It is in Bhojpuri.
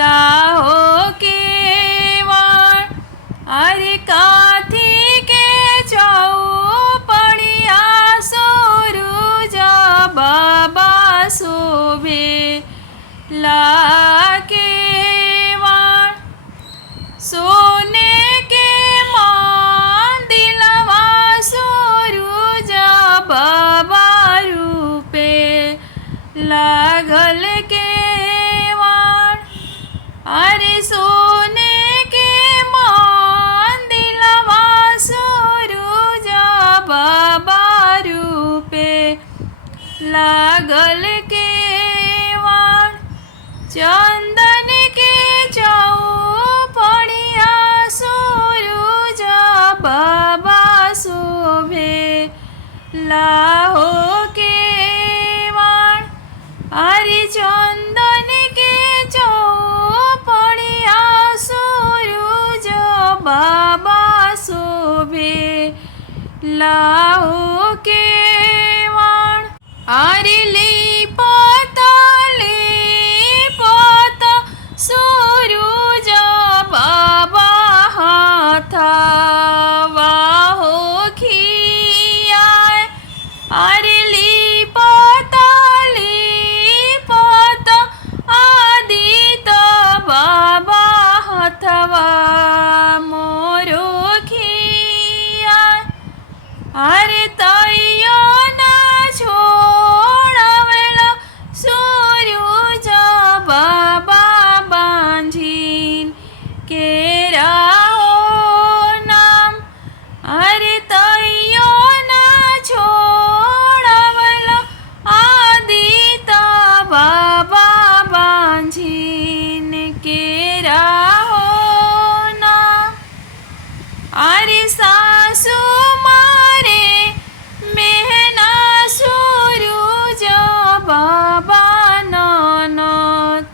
लाहो केवण अरे काथी के चौपड़िया सूरज बाबा शोभे ला केवण सोने के मंदिलवा सूरज बाबा रूपे लागल केवण अरे सोने के मंदिलवा सूरज बाबा रूपे लागल केवण चंदन के चौपड़िया सूरज बाबा शोभे लाहो केवण अरे चंदन के चौपड़िया सूरज बाबा शोभे लाहो केवण अरे लिपत सूरज बाबा हाथवा हो खियाए अरे लिपत आदित बाबा हाथवा मोरो खियाए अरे तैयो ना छोड़वेला सूरज बाबा बांझिन के राहो नाम अरे तैयो ना छोड़वेला आदित बाबा बांझिन के राहो नाम अरे सासू मारे मेहना सूरज बाबा ननद